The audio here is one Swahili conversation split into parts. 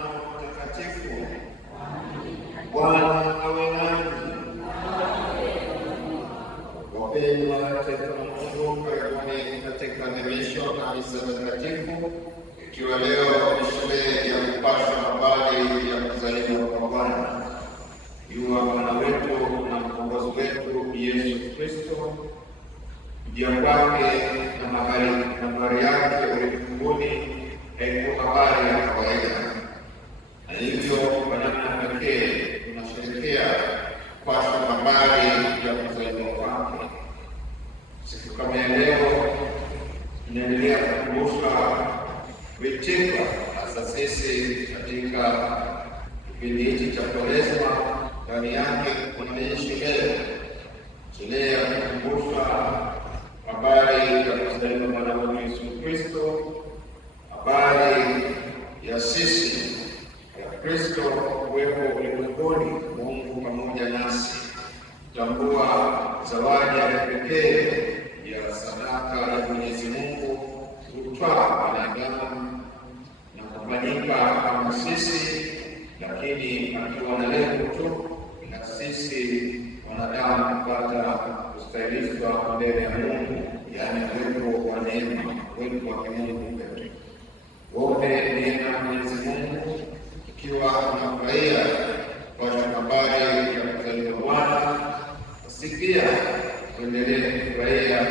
Mtakatifu. Bwana awe nanyi. Wapendwa katika Mungu, karibuni katika adhimisho la misa takatifu, ikiwa leo ni sherehe ya kupasha habari ya kuzaliwa kwa Bwana. Yua Bwana wetu na mkombozi wetu Yesu Kristo, kujia kwake na habari yake ulimwenguni haikuwa habari ya kawaida. Na hivyo kwa namna pekee tunasherehekea kupasha habari ya kuzaliwa kwake. Siku kama ya leo tunaendelea kukumbusha witiko, hasa sisi katika kipindi hiki cha Kwaresma. Ndani yake kuna sherehe ya kukumbusha habari ya kuzaliwa Bwana wetu Yesu Kristo, habari ya sisi ya Kristo kuwepo ulimwenguni, Mungu pamoja nasi, tambua zawadi ya pekee ya sadaka ya Mwenyezi Mungu kutwaa wanadamu na kufanyika kama sisi, lakini akiwa na lengo tu na sisi wanadamu kupata kustahilishwa mbele ya Mungu, yaani uwepo wa neema, uwepo wa kimungu kwetu. Wote neema ya Mwenyezi Mungu, ikiwa unafurahia kwa habari ya kuzaliwa Bwana, sikia kuendelea kufurahia,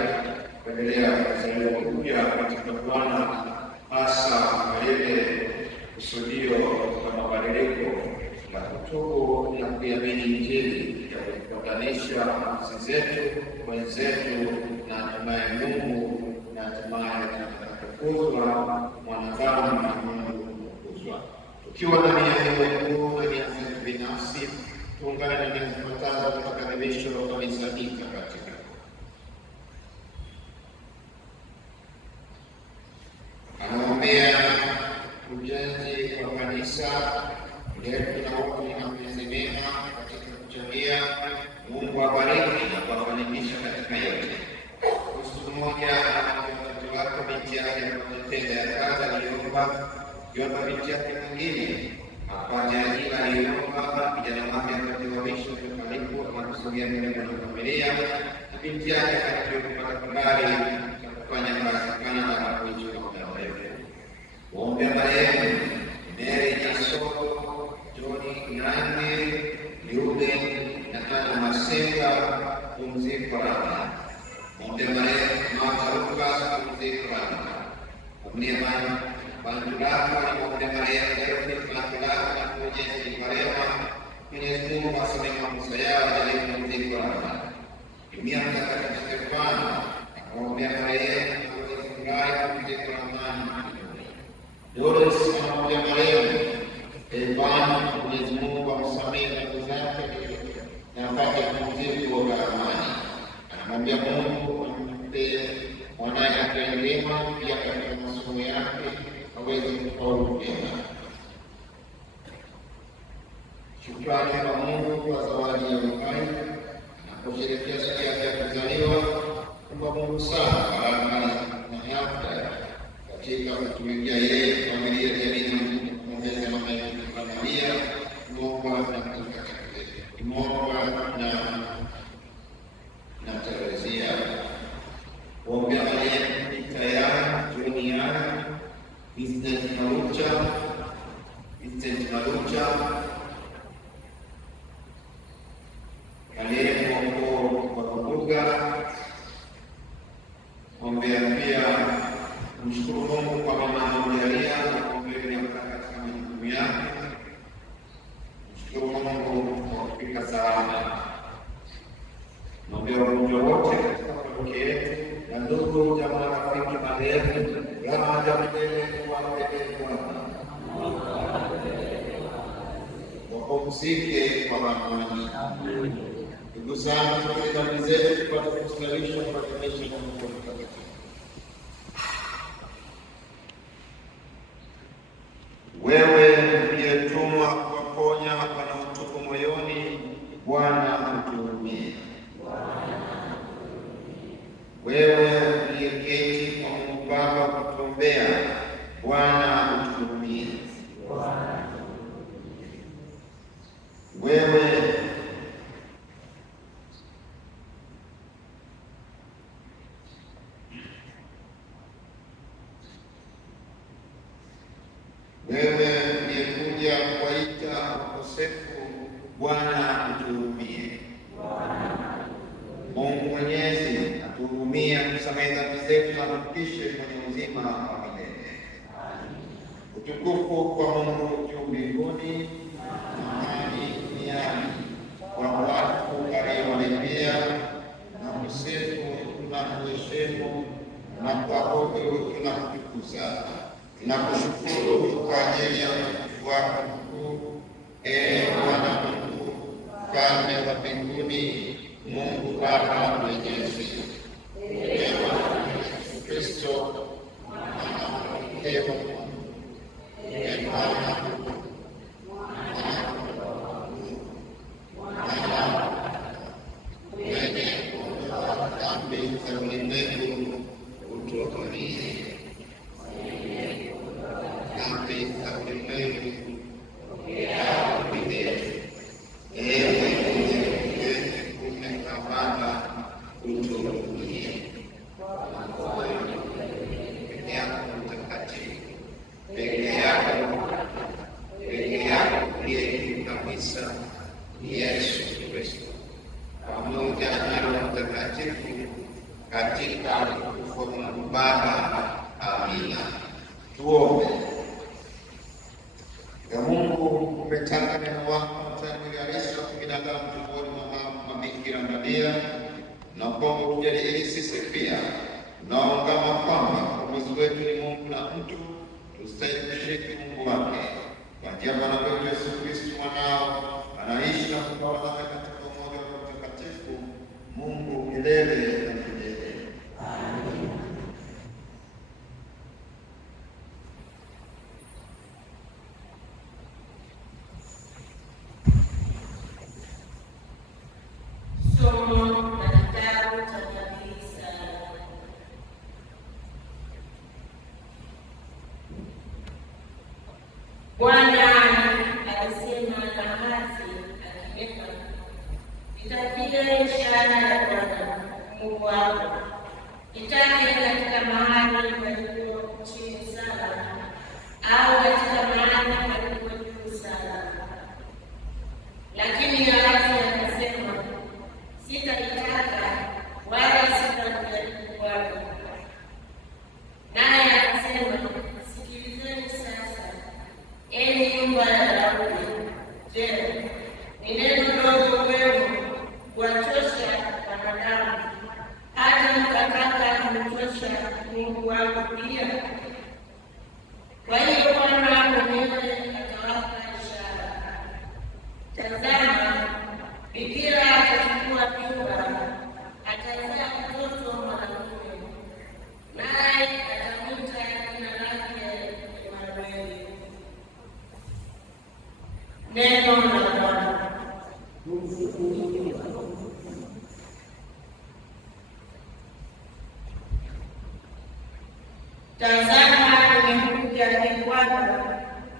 kuendelea kuzaliwa upya katika Bwana, hasa ile kusudio la mabadiliko la kutubu na kuamini Injili ya kupatanisha nafsi zetu, wenzetu na hatimaye Mungu, na hatimaye kutukuzwa mwanadamu na Mungu kutukuzwa. Tukiwa na nia kuu na nia binafsi, tuungane na zifuatazo katika adhimisho la kanisa hili takatifu. Anaombea ujenzi wa kanisa letu na wote na Mwenyezi Mema katika kuchangia. Mungu awabariki na kuwafanikisha katika yote. Kuhusu mmoja na mtoto wako binti yake anapotenda ya kazi aliomba binti yake mwingine apate ajira aliomba, kijana wake akatiwa wisho karibu na kusogea mbele ya familia, na binti yake akatiwa kupata kibali cha kufanya kazi kana na kuishi kwa muda mrefu. Waombea marehemu Mary Jasoro, Johnny Nandi, Liube na Ana Masenga, pumziko rama. Waombea marehemu Martha Lucas, pumziko rama. Waombea Bandulaka ni waombea marehemu David Bandulaka na Mwenyezi Marema, Mwenyezi Mungu asimama msayao jalimu pumziko rama. Jumuiya Mtakatifu Stefano waombea marehemu na Mwenyezi Mungu pumziko rama. Doris anaombea marehemu Evan, Mwenyezi Mungu amsamehe dhambi zake na apate pumziko la amani. Anamwambia Mungu ampe mwanaye afya njema, pia katika masomo yake aweze kufaulu vyema. Shukrani kwa Mungu kwa zawadi ya uhai na kusherehekea siku yake ya kuzaliwa. Kumba Mungu sana baraka na afya katika kutumikia yeye, familia, jamii na kuongeza familia, Mungu na Terezia. Waombea marehemu Tayari, Juniana, Vincent Malucha, Kalemu kwa Kubuga. Waombea pia mshukuru Mungu kwa mama Maria na kuombea ya katika majukumu yake. Mshukuru Mungu kwa kufika salama. Naombea wagonjwa wote katika parokia yetu na ndugu jamaa rafiki marehemu, kama jamii kuwapeleka Bwana. Wapumzike kwa amani. Ndugu zangu, katika dhambi zetu tupate kustawisha kwa kuishi na Mungu mtakatifu. Wewe uliyetumwa kuwaponya wanaotubu moyoni, Bwana utuhurumie. Wewe uliyeketi kwa Mungu Baba kutuombea, Bwana utuhurumie. Bwana utuhurumie. Mungu Mwenyezi atuhurumie, atusamehe dhambi zetu na atufikishe kwenye uzima wa milele. Utukufu kwa Mungu juu mbinguni, amani duniani kwa watu waliowaridhia, na kusifu na kuheshimu na kuabudu na kutukuza. Tunakushukuru kwa ajili ya utukufu wako mkuu, Ee Bwana Mungu, Mfalme wa mbinguni, Mungu Baba Mwenyezi. Ee Bwana Yesu Kristo, mwana wa pekee wa Mungu, Ee Bwana Mungu, mwenye kuondoa dhambi za ulimwengu, utuokolie. Dhambi za ulimwengu, Yesu Kristo, pamoja na Roho Mtakatifu, katika utukufu wa Mungu Baba. Amina. Tuombe. Ya Mungu, umetaka neno wako mtangalisho kwa binadamu tumboni mwa Bikira Maria, na kwamba tujalie sisi pia tunaungama kwamba uongozi wetu ni Mungu na mtu, tustahili kushiriki Mungu wake kwa njia ya Bwana wetu Yesu Kristo mwanao, anaishi na kutawala katika umoja wa Roho Mtakatifu, Mungu milele na milele. Amen. Somo la kitabu cha nabii Isaya. Bwana alisema Ahazi akisema, nitapiga ishara ya Bwana Mungu wako, itaje katika mahali palipo chini sana au katika mahali palipo juu sana. Lakini Ahazi akasema, sitaitaka wala sitakujaribu kwako. Naye akasema, sikilizeni sasa, enyi nyumba ya Daudi. Je, ni neno dogo kwenu kuwachosha wanadamu, hata mkataka kumchosha Mungu wangu pia? Kwa hiyo Bwana mwenyewe atawapa ishara. Tazama, bikira atachukua mimba, atazaa mtoto mwanamume, naye atamwita jina lake Emanueli. Neno la Bwana. Tazama, nimekuja kwako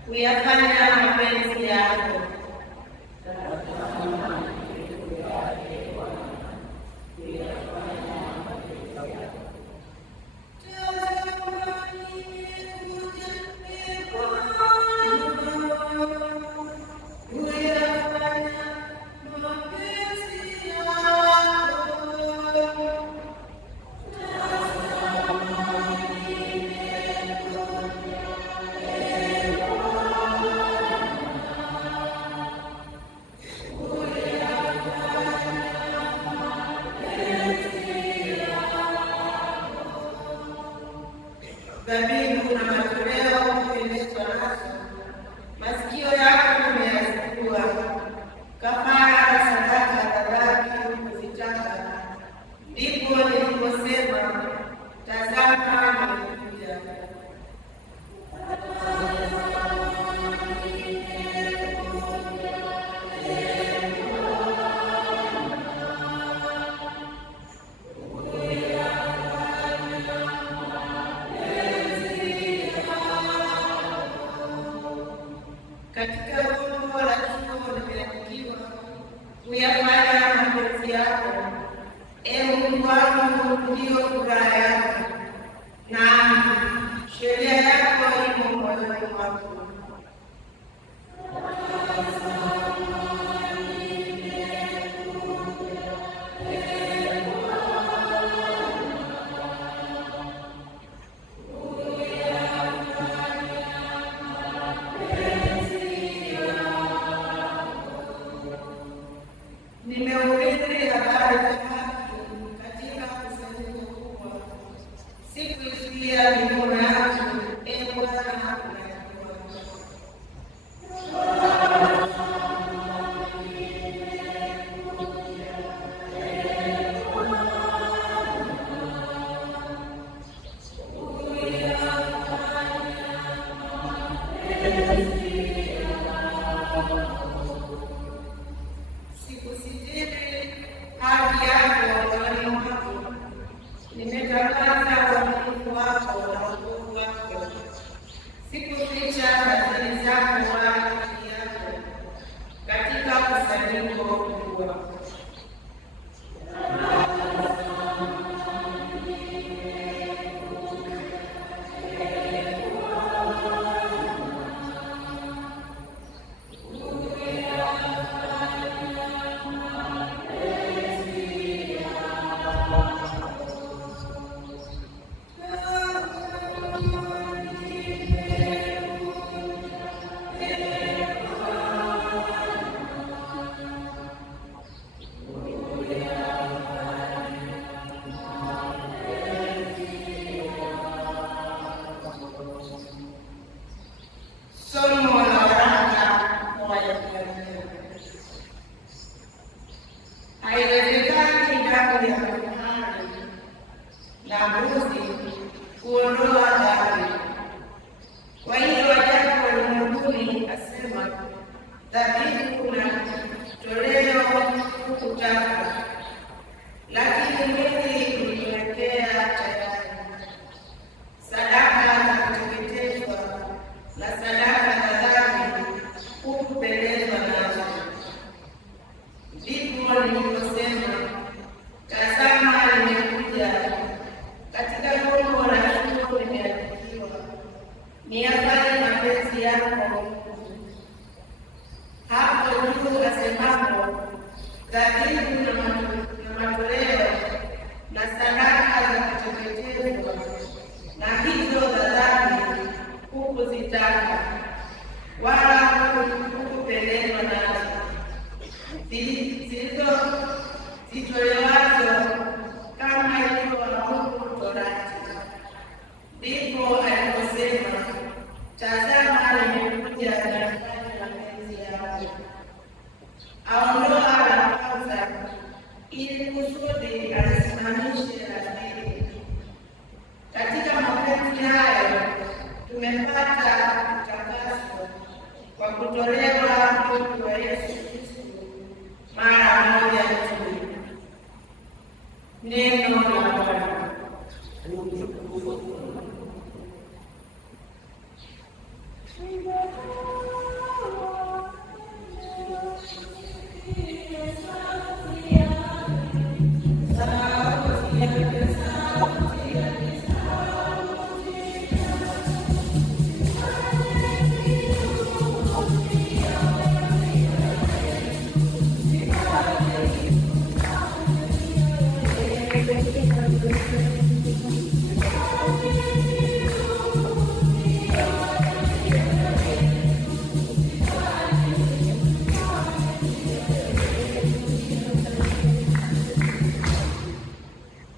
kuyafanya mapenzi yako. Dhabihu na matoleo kupendezwa nazo, masikio yako umeyazibua. Kafara na sadaka za dhambi hukuzitaka. Ndipo niliposema, tazama nimekuja. Katika roho la chuo nimeandikiwa kuyafanya mapenzi yako. Ee Mungu wangu, ndiyo furaha yako, na sheria yako imo moyoni mwako. Haiwezekani damu ya kuhani na mbuzi kuondoa dhambi. Kwa hiyo ajabu ulimwenguni asema, dhabihu na toleo hukutaka, lakini mimi niliwekea tayari sadaka za kuteketezwa na sadaka za dhambi hukupendezwa nazo. Ndipo niliposema, tazama nimekuja, katika gombo la shingo nimeandikiwa, niyafanye mapenzi yako. Hapo juu asemapo, dhabihu na matoleo na sadaka za kuteketezwa na hizo za dhambi hukuzitaka, wala hukupendezwa nazo, zitolewazo kama ilivyoamuru Torati. Ndipo aliposema, tazama nimekuja nifanye mapenzi yako. Aondoa la kwanza ili kusudi alisimamishe la pili. Katika mapenzi hayo tumepata utakaso kwa kutolewa mwili wa Yesu Kristo mara moja tu. Neno la Bwana.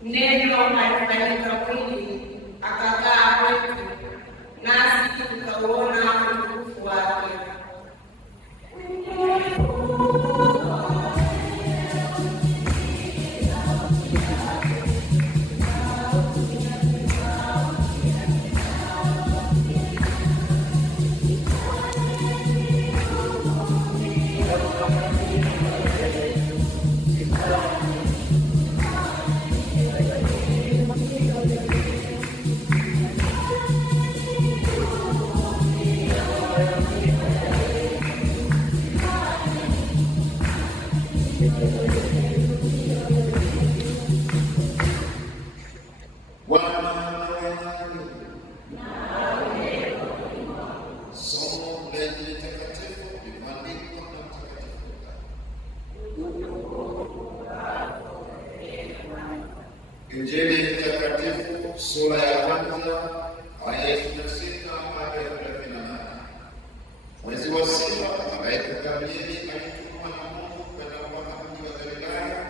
Neno alifanyika mwili akakaa kwetu, nasi tukauona utukufu wake. Injili takatifu sura ya kwanza aya ya 26 hadi 38. Mwezi wa sita malaika Gabrieli alitumwa na Mungu kwenda kwa mji wa Galilaya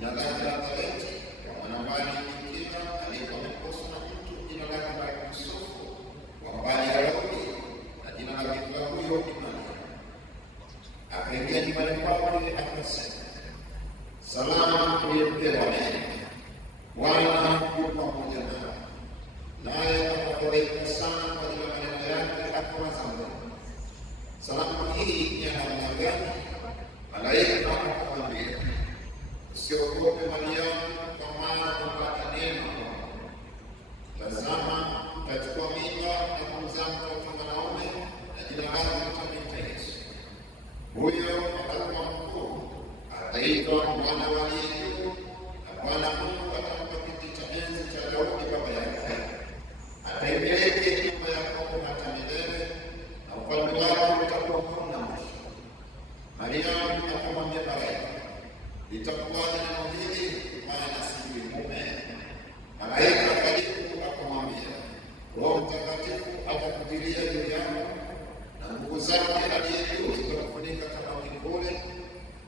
na Nazareti kwa mwanamwali bikira aliyekuwa ameposwa na mtu jina lake Yusufu wa mbali ya Daudi, na jina la bikira huyo ni Maria. Akaingia nyumbani kwake akasema, salamu uliyepewa neema, Bwana yu pamoja nawe. Naye akafurahia sana kwa ajili ya maneno yake, akawaza moyoni, salamu hii ni ya namna gani? Malaika akamwambia, usiogope Mariamu, kwa maana umepata neema kwa Mungu. Tazama, utachukua mimba na kumzaa mtoto mwanaume, na jina lake utamwita Yesu. Huyo atakuwa mkuu, ataishi ataitwa mwana wa Aliye Juu, na Bwana Mungu atampa kiti cha enzi cha Daudi baba yake. Ataimiliki nyumba ya Yakobo hata milele, na ufalme wake utakuwa hauna mwisho. Mariamu akamwambia malaika, litakuwaje neno hili, maana sijui mume? Malaika akajibu akamwambia, Roho Mtakatifu atakujilia juu yako, na nguvu zake Aliye Juu zitakufunika kama kivuli.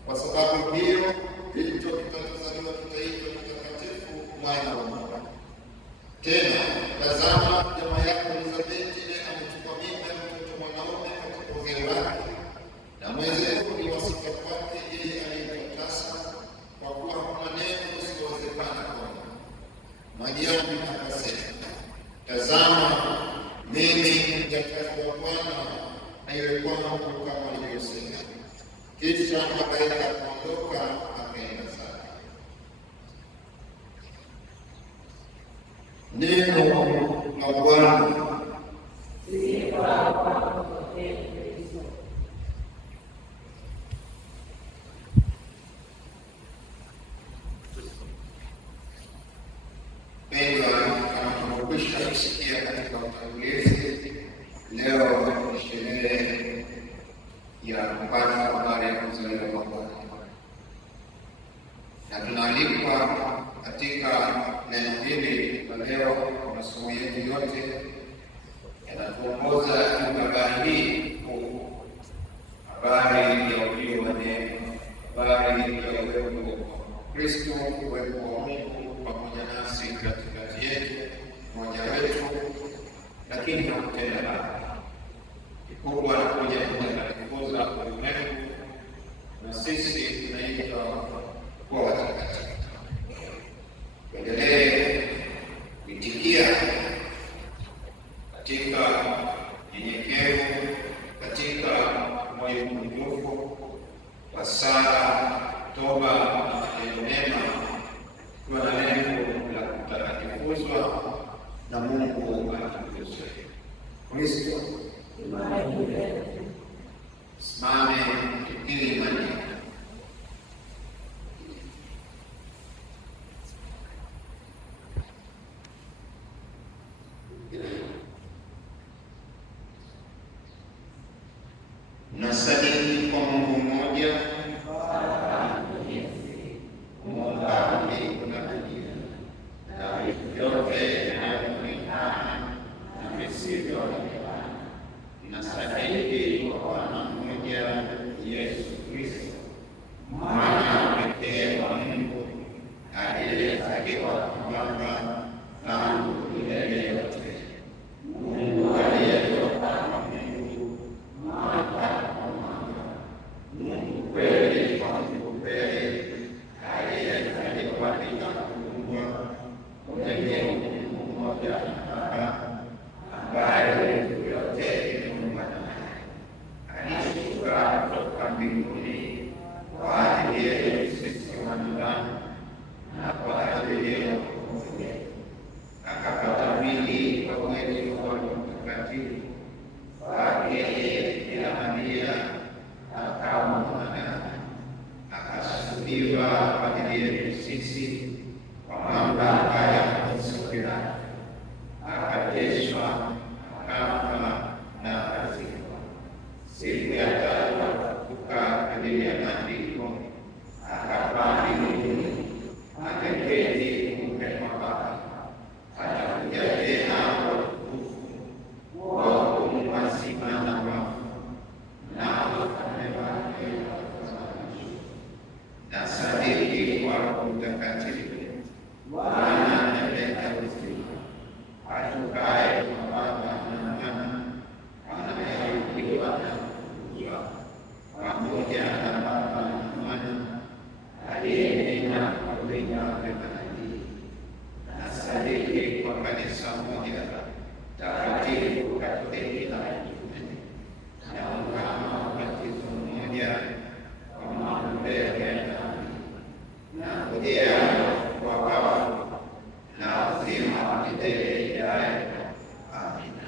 Kwa sababu hiyo, hicho kitakachozaliwa kitaitwa mtakatifu, mwana wa Mungu. Tena tazama, jamaa yako Elizabeti naye amechukua mimba ya mtoto mwanaume katika uzee wake, na mwezi huu ni wa sita kwake yeye aliyeitwa tasa, kwa kuwa hakuna neno lisilowezekana kwake. Mariamu akasema, tazama, mimi mjakazi wa Bwana, na iwe kwangu kama alivyosema. Kisha malaika akaondoka akaenda zake. Neno la Bwana. Kama tumekwisha kusikia katika utangulizi, leo ni sherehe ya kupata habari ya kuzaliwa kwa Bwana, na tunaalikwa katika neno hili la leo. Kwa masomo yetu yote yanatuongoza katika habari hii kuu, habari ya ujio wa neema, habari ya uwepo wa Kristo, uwepo wa Mungu pamoja nasi katikati yetu, mmoja wetu, lakini hakutenda dhambi. Kikubwa anakuja kutakatifuza ulimwengu, na sisi tunaitwa kuwa watakatifu. Tuendelee kuitikia katika nyenyekevu, katika moyo mkunjufu, kwa sala, toba na matendo mema, tuwe na lengo la kutakatifuzwa na Mungu atukuzwe. Kristo simame tukiri imani. Nasadiki kwa Mungu mmoja, Muumba mbingu na dunia, na vitu vyote vinavyoonekana na visivyoonekana. Nasadiki kwa Bwana mmoja, Yesu Kristo, mwana pekee wa Mungu, aliyezaliwa kwa Baba tangu milele yote, Mungu aliyetoka kwa Mungu, mwanga kwa mwanga, Mungu kweli kwa Mungu kweli, aliyezaliwa bila kuumbwa, mwenye Mungu mmoja na Baba, ambaye vitu vyote vimeumba naye. Alishuka kutoka mbinguni kwa ajili yetu sisi wanadamu na kwa ajili ya wokovu wetu, akapata mwili kwa uwezo wa Roho Mtakatifu, kwake yeye bila Maria akawa mwanadamu, akasulubiwa kwa ajili yetu sisi kwa mamlaka ya Poncio Pilato, akateswa, akafa na akazikwa. Siku ya tatu akafufuka kwa ajili ya maandiko, akapaa mbinguni, akaketi kuume kwa Baba. Atakuja tena kwa utukufu kuwahukumu wazima na wafu, nao ufalme wake utakuwa wa milele. Nasadiki kwa Roho Mtakatifu, Bwana anayeleta uzima, atokaye kwa Baba na Mwana, anayeabudiwa na kutukuzwa pamoja na Baba na Mwana, aliyenena kwa vinywa vya manabii. Nasadiki kwa kanisa moja takatifu Katoliki la mitume, na ungamo wa ubatizo mmoja kwa maondoleo ya dhambi, na ngojea kwa wafu na uzima wa milele ijayo. Amina.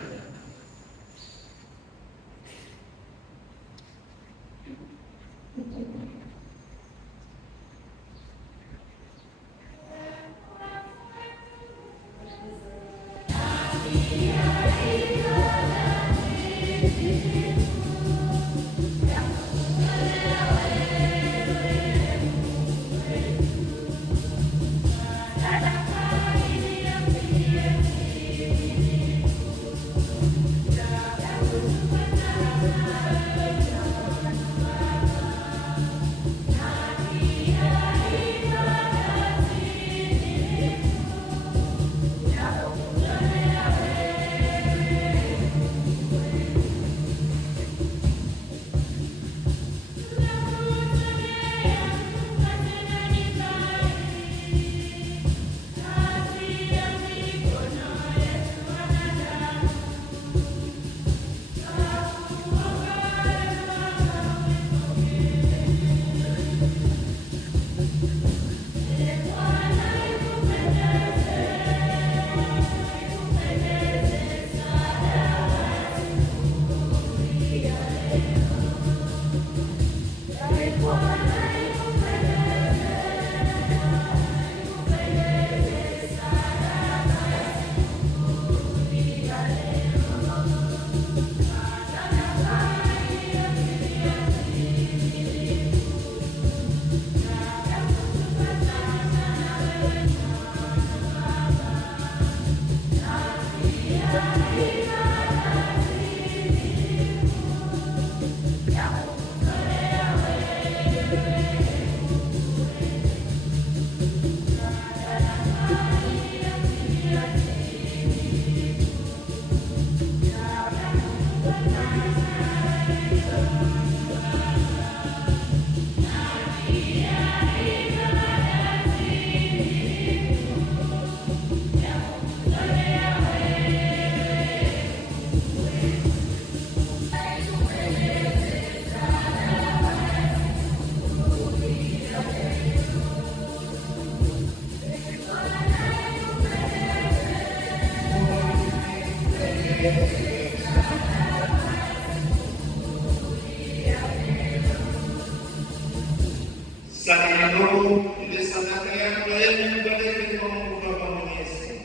Msalimu ile sadaka yako yenu mbele kwa Mungu Baba Mwenyezi.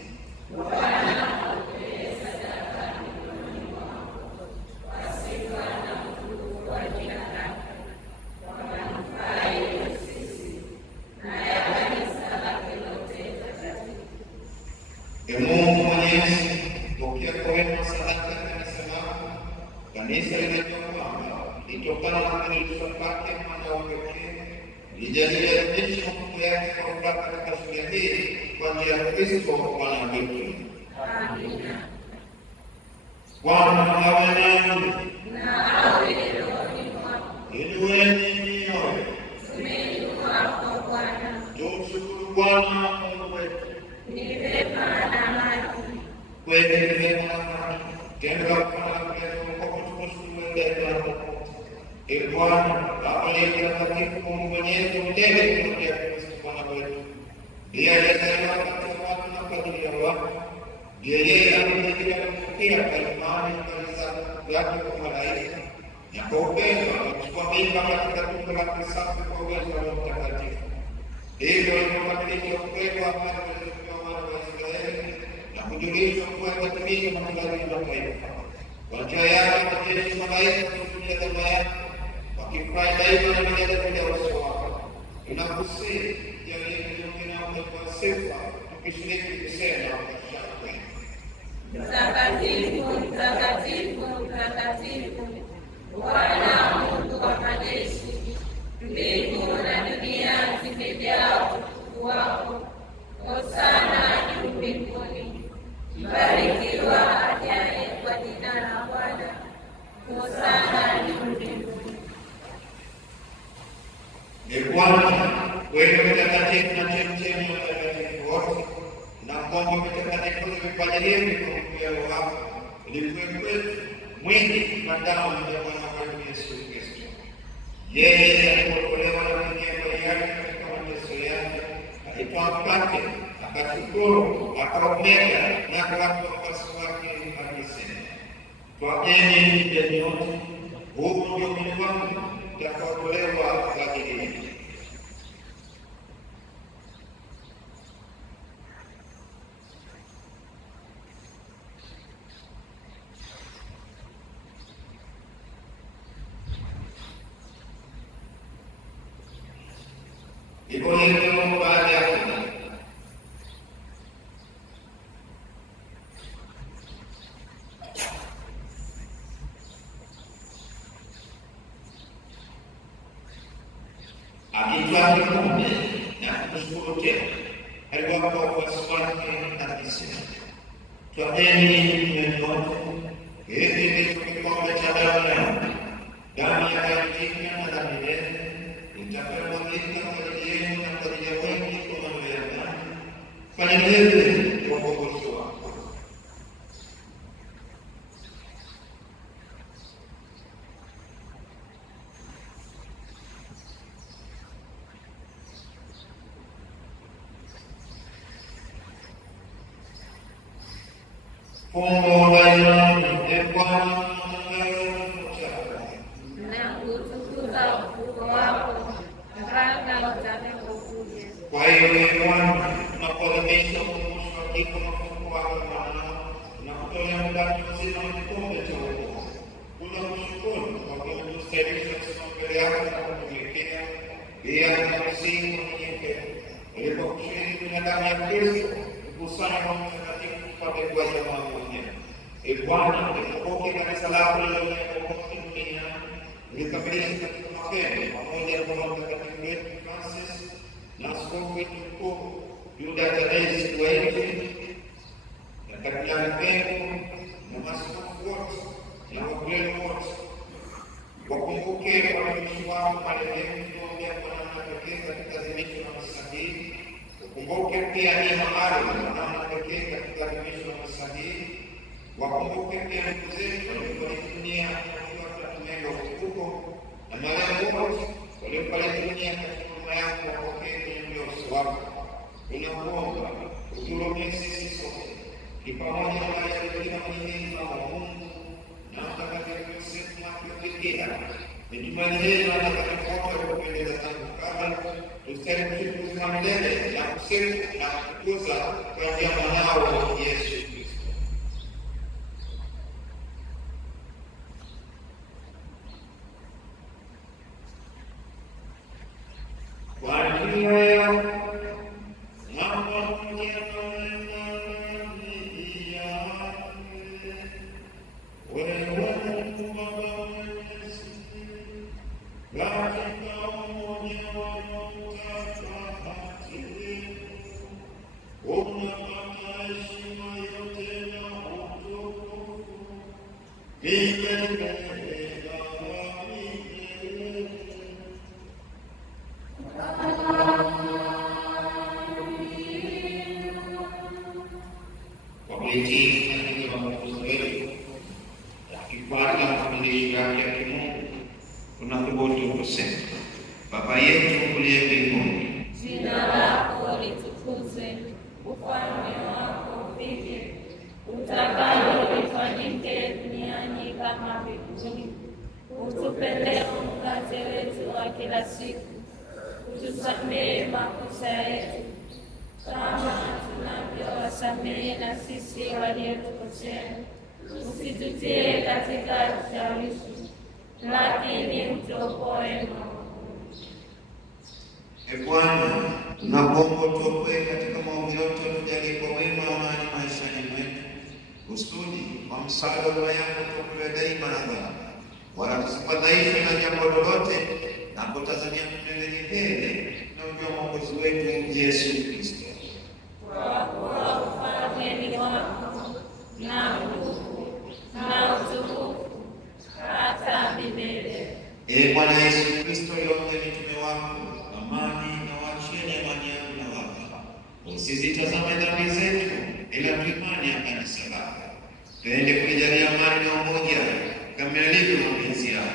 Mungu Mwenyezi, pokea kwa wema sadaka ya kanisa lako. Kanisa linajua kwamba litokana na kuridhishwa kwake mwana wa pekee, lijalie adhimisho mambo yake kwa furaha katika shule hii kwa njia ya Kristo Bwana wetu. Amina. Bwana awe nanyi. Na awe rohoni mwako. Inueni mioyo. Tumeinuka kwa Bwana. Tumshukuru Bwana Mungu wetu. Ni vema na haki. Kweli ni vema na haki. Tendo la kufanya kwa kutukushukuru wewe. Ee Bwana, Baba yetu mtakatifu, Mungu Mwenyezi milele, kupitia Kristo Bwana wetu. Ndiye aliyezaliwa katika watu na kwa ajili ya watu. Ndiye yeye aliyekuja kutufikia kwa imani kanisa lake kwa malaika. Na kwa upendo akachukua mimba katika tumbo la Kristo kwa uwezo wa Roho Mtakatifu. Hivyo alipokamilisha ukweli wa amani waliopewa wana wa Israeli na kujulishwa kuwa atatimizwa matarajio ya mataifa. Kwa njia yake majeshi malaika kutumikia dhama yake, wakifurahi daima na milele mbele ya uso wako. Tunakusihi jalie kujiunga nao kwa sifa, tukishiriki kusema kwa shangwe: Mtakatifu, mtakatifu, mtakatifu, Bwana Mungu wa majeshi, mbingu na dunia zimejaa utukufu wako. Hosana juu mbinguni. Mbarikiwa ajaye kwa jina la Bwana. Hosana juu mbinguni. Ee Bwana, wewe mtakatifu na chemchemi ya utakatifu wote, na kwamba mtakatifu vipaji hivi kwa upendo wako, ili kwetu mwili na damu ya Bwana wetu Yesu Kristo. Yeye alipotolewa na kuingia kwa hiari katika mateso yake, alitoa mkate, akashukuru, akaumega na kuwapa wafuasi wake akisema: Twaeni mle nyote, huu ndio mwili wangu utakaotolewa kwa ajili yenu. Hivyo hivyo baada ya kula, akitwaa kikombe na kushukuru tena, aliwapa wafuasi wake akisema: Twaeni mnywe nyote, hiki ndicho kikombe cha damu yangu, damu ya agano na la milele, itakayomwagika kwa ajili yenu na kwa ajili ya wengi kwa maondoleo ya dhambi. Fanyeni hivi kwa ukumbusho wangu. Fungo la imani. Ee Bwana, Na kutukuza ufufuo wako mpaka utakapokuja. kwa hiyo Ee Bwana, tunapoadhimisha ukumbusho wa kifo na ufufuo wako Mwanao, na kutolea mkate mzima na kikombe cha wokovu, tunakushukuru kwa kuwa umetustahilisha kusimama mbele yako na kutumikia. Pia tunakusihi unyenyekevu, ulipokushiriki binadamu ya Kristo, kukusanya kwa Mtakatifu tupate kuwa jamaa moja. Ee Bwana, ulipopoke kanisa lako lililoenea kote duniani, ulikamilisha katika mapendo pamoja na Baba Mtakatifu wetu Francis na askofu wetu mkuu Yuda Tadeusi Kiwaiti na Kardinali Pengo na maaskofu wote na wakleli wote. Wakumbuke watumishi wako marehemu tunaombea kwa namna pekee katika adhimisho la misa hii. Wakumbuke pia neema maalum kwa namna pekee katika adhimisho la misa hii. Wakumbuke pia ndugu zetu waliofariki dunia wakiwa katika tumaini la ufufuko, na marehemu wote waliofariki dunia katika huruma yako wapokee kwenye uso wako. Tunakuomba utuhurumie sisi sote, ni pamoja na Maria Bikira mwenyeji mama wa Mungu na Mtakatifu Yosefu na Bikira, ni tumaini letu na watakatifu wote waliopendeza tangu kale, ustahili wa milele na kusifu na kutukuza kwa njia ya mwanao Yesu Kristo. Kwa hiyo Baba yetu uliye mbinguni, jina lako litukuzwe, ufalme wako ufike, utakalo lifanyike duniani kama mbinguni. Utupe leo mkate wetu wa kila siku, utusamehe makosa yetu kama tunavyowasamehe na sisi waliotukosea, usitutie katika ushawishi, lakini utuokoe maovu. Bwana, tunakuomba utuokoe katika maovu yote, tujalie kwa wema amani maishani mwetu, kusudi kwa msaada wa yako tuokolewe daima na dhambi, wala tusifadhaishwe na jambo lolote, na kutazamia milele na ujio wa Mwokozi wetu Yesu Kristo. Kwa kuwa ufalme ni wako na nguvu na utukufu hata milele. Bwana Yesu Kristo, yonge mitume wako, amani na wachieni amani yangu na wapa. Usizitazame dhambi zetu, ila imani ya kanisa lako. Tuende kuijalia amani na umoja kama yalivyo mapenzi yako,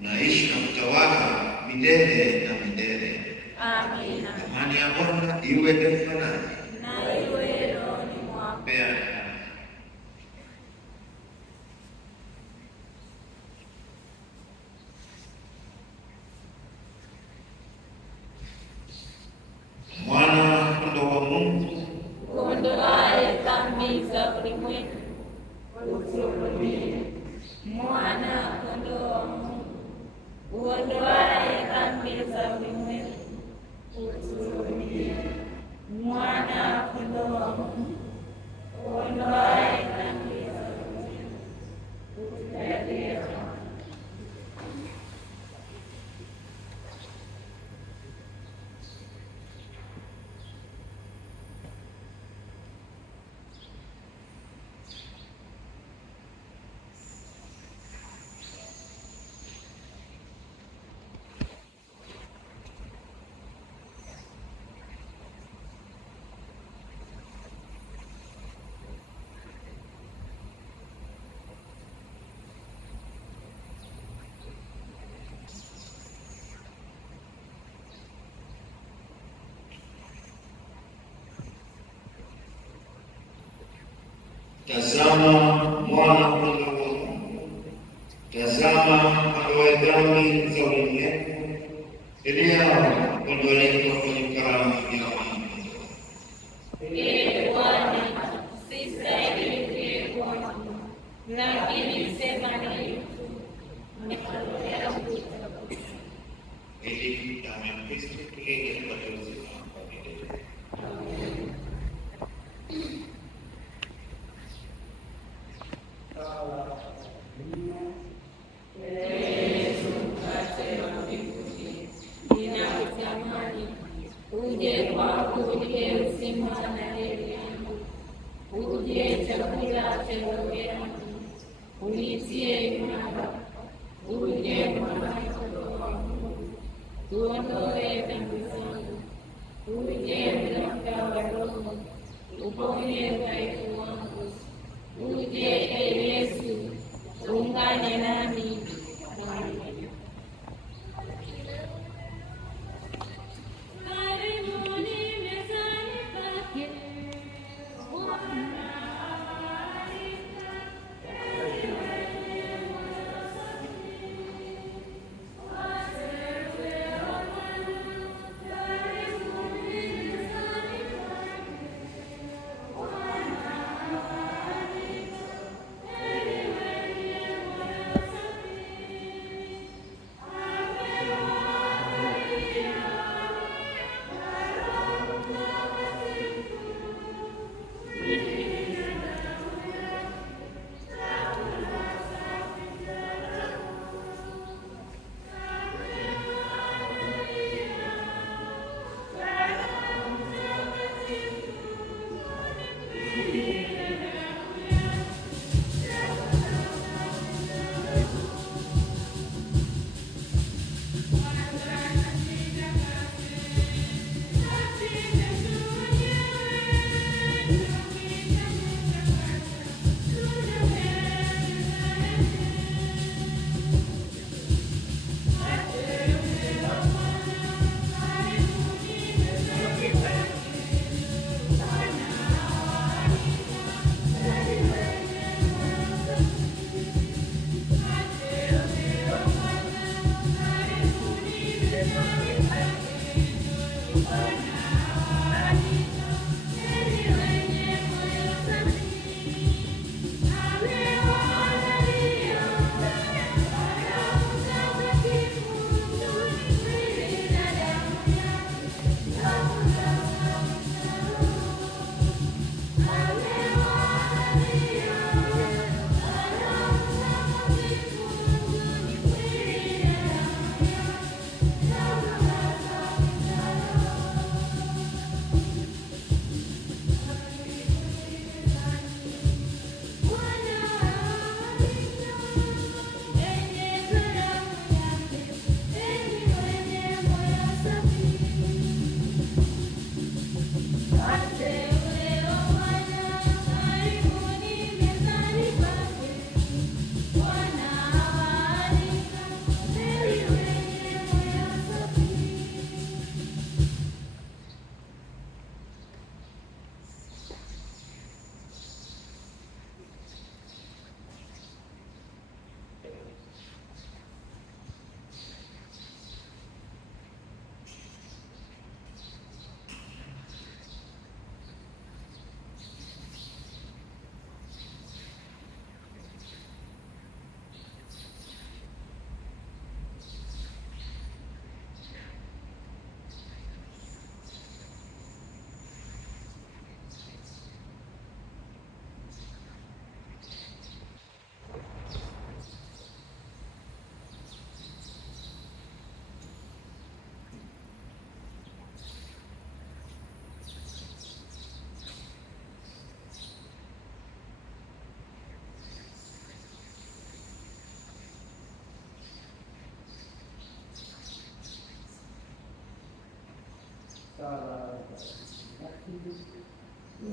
naishi na kutawala milele na milele. Amina. Amani ya Bwana iwe daima nanyi. Na iwe rohoni mwako. Mwana kondoo wa Mungu, uondoaye dhambi za ulimwengu, utuhurumie. Mwana kondoo wa Mungu, uondoaye dhambi za ulimwengu, utuhurumie. Mwana kondoo wa Mungu, uondoaye dhambi za ulimwengu, utujalie. Tazama mwana kondoo wa Mungu, tazama aondoaye dhambi za ulimwengu, ondolewa kwenye karamu ya Mungu. Bwana, sistahili kuona, lakini sema neno tu, nitakupokea utakufa. Ili damu ya Kristo tulinde tupate uzima wa milele. Yesu, mkate wa mbinguni, ninakutamani uje kwangu, uje uzima na heri yangu, uje chakula cha roho yangu, unitie imara, uje mwana kondoo wa Mungu, uondoe dhambi zangu, uje mlaka wa roho, uponye udhaifu wangu, uje Yesu, ungane nami. Amina.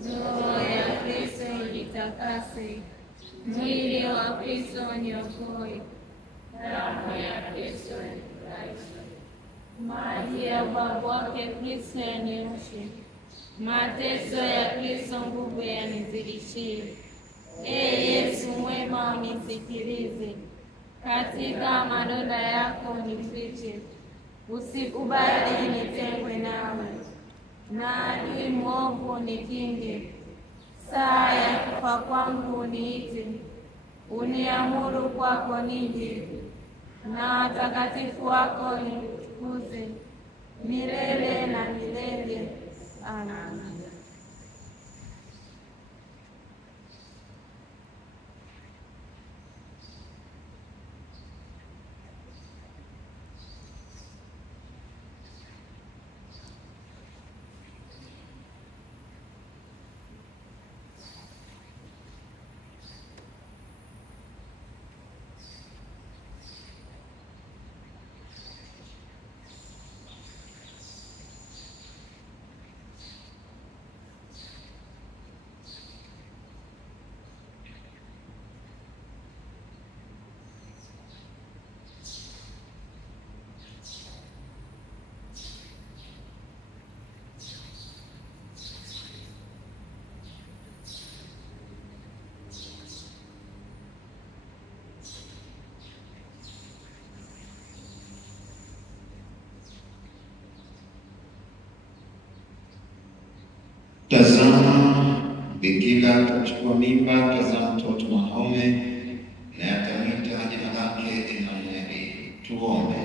Roho ya Kristo itakase, mwili wa Kristo niokoe, damu ya Kristo nifurahishe, maji ya ubavu wake Kristo yanioshe, mateso ya Kristo nguvu yanizidishie. Ee Yesu mwema, unisikilize, katika madonda yako nifiche, usikubali nitengwe nawe, na adui mwovu nikinge. Saa ya kufa kwangu uniite, uniamuru kwako nije, na watakatifu wako nikutukuze milele na milele. Amen. Tazama, bikira atachukua mimba, atazaa mtoto mwanaume, na atamwita jina lake Emanueli. Tuombe.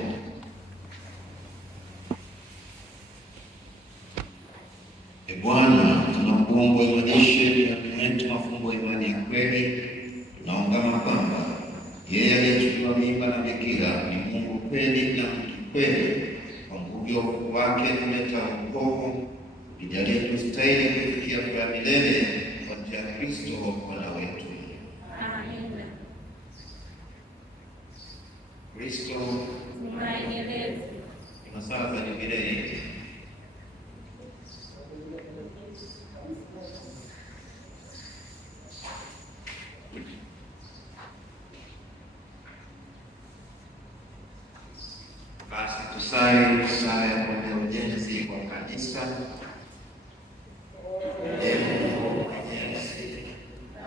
E Bwana, tunakuomba uimarishe ndani yetu mafumbo ya imani ya kweli. Tunaungama kwamba yeye aliyechukua mimba na bikira ni Mungu kweli na mtu kweli. Kwa nguvu ya ukuu wake kuleta wokovu, tujalie tustahili kufikia furaha milele kwa njia ya Kristo Bwana wetu. Amen. Kristo tumaini letu. Tuna sala za jubilei. Basi tusali sala ya kuombea ujenzi wa kanisa.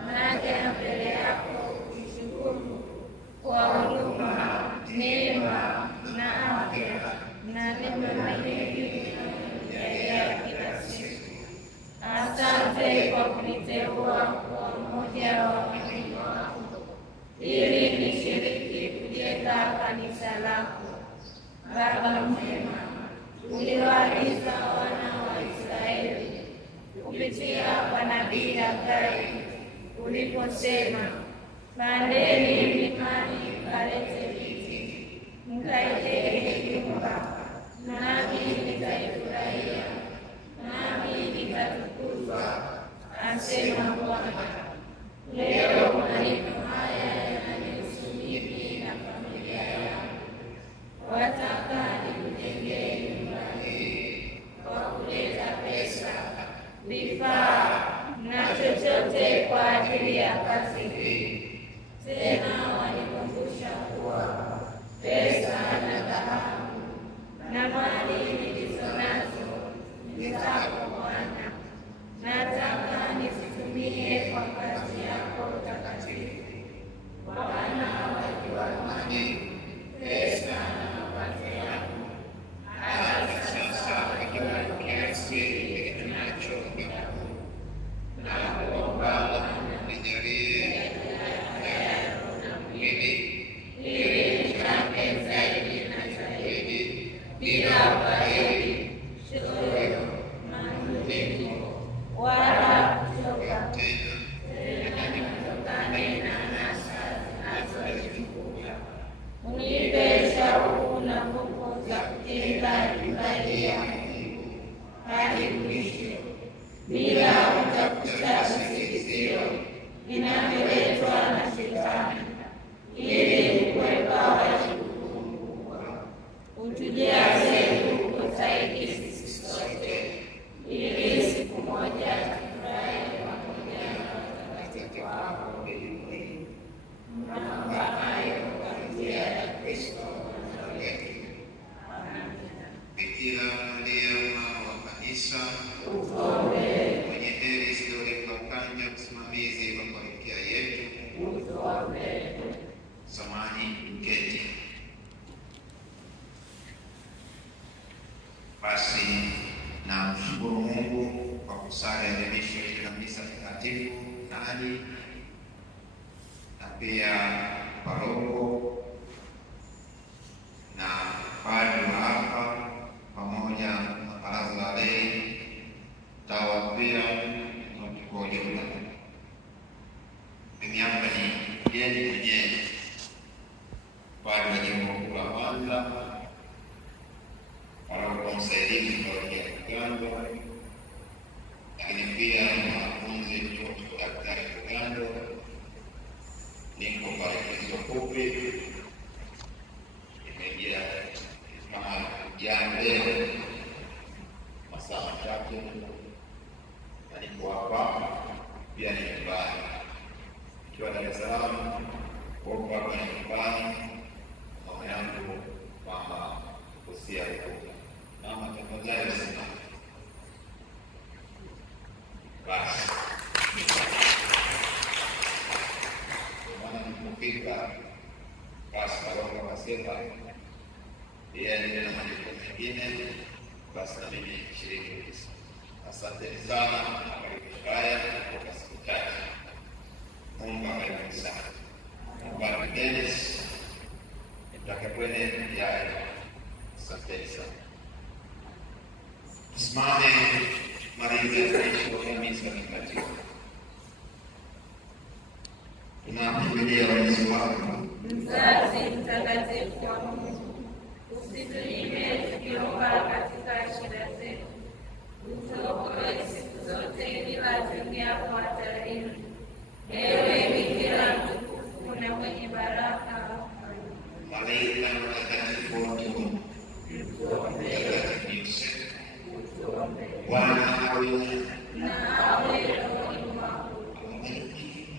Naja mbele yako kushukuru kwa huduma, neema na afya na mema mengi ya kila siku. Asante kwa kuniteua kuwa mmoja wa watumishi wako ili nishiriki kujenga kanisa lako. Baba mwema, uliwaagiza wana wa Israeli kupitia manabii Hagai uliposema, pandeni mlimani mkalete miti, mkaijenge nyumba, nami nitaifurahia, nami nitatukuzwa, asema Bwana. Leo maneno haya yananihusu mimi na familia yangu. Wataka nikujengee nyumba hii kwa kuleta pesa, vifaa na chochote kwa ajili ya kazi hii. Tena wanikumbusha kuwa pesa na dhahabu na mali nilizo nazo ni zako Bwana. Nataka nizitumie kwa kazi yako takatifu. Bwana wajua mali, pesa na mapato yangu. Hata sasa wajua kiasi ninacho na kuomba unijalie na mwili ili nitake zaidi na zaidi bila ubaili, choyo, manunguniko wala kuchoka, tena niondokane na anasa zinazozichukua. Unipe shauku na nguvu za kujenga nyumba ya Mungu hadi mwisho, bila kutafuta visingizio vinavyoletwa na Shetani, ili kukwepa wajibu mkubwa. Utujaze nguvu zaidi sisi sote, ili siku moja tufurahi pamoja na watakatifu wako mbinguni. Naomba hayo kwa njia ya Kristo Bwana wetu. Amina. Bikira Maria mama wa kanisa, Utuombee. mwenye heri Isidori Mlakanja, msimamizi wa parokia yetu, Utuombee. samani mketi. Basi na mshukuru Mungu kwa kusali adhimisho hili la misa takatifu nani na pia paroko na padri wa hapa pamoja na baraza la lei tawa pia na kwa ujumla. Mimi hapa ni yeye mwenyewe padri wa jimbo kuu la Mwanza, paroko msaidizi parokia ya Kigando, lakini pia mwanafunzi chuo cha daktari Kigando. Niko kwa likizo fupi, nimeingia kama jana leo masaa machache, na niko hapa pia ni nyumbani. Ikiwa Dar es Salaam, huko hapa ni nyumbani. Mama yangu mama Usia huko, mama tafadhali sana. Basi nilipofika basi paroko akasema yeye na majukumu mengine, basi na mimi shiriki. Asante sana kwa haya kwa siku chache. Mungu awabariki sana. Mungu awabariki Dennis, mtakapone yaye. Asante sana. Simame Maria kwa misa takatifu. Tunamlilia Mwenyezi Mungu, Mzazi mtakatifu wa Mungu, usitunyime tukiomba katika shida zetu. Utuokoe siku zote bila tuingiapo hatarini. Ewe Bikira mtukufu na mwenye baraka, malaika na watakatifu wote, Bwana awe na awe rohoni mwako.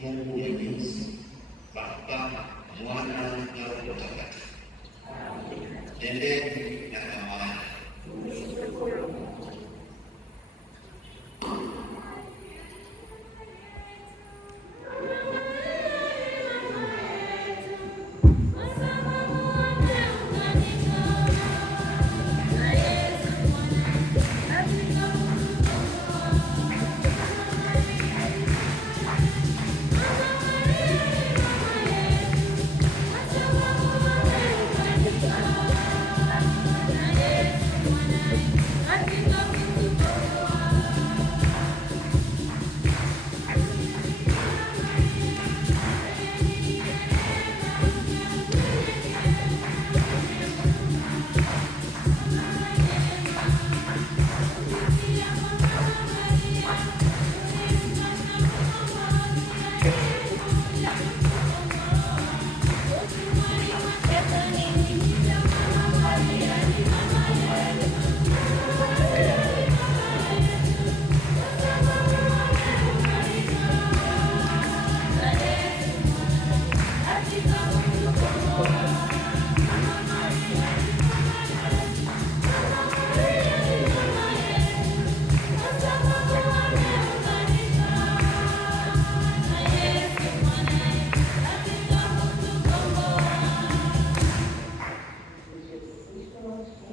Mungu Mwenyezi, Baba, Mwana na Roho Mtakatifu. Endeni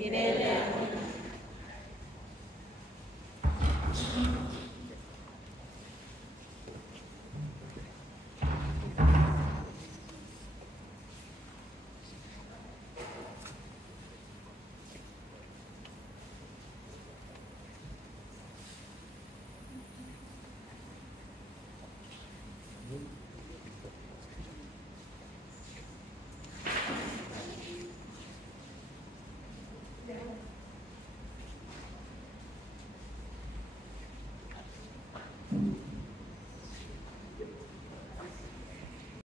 milele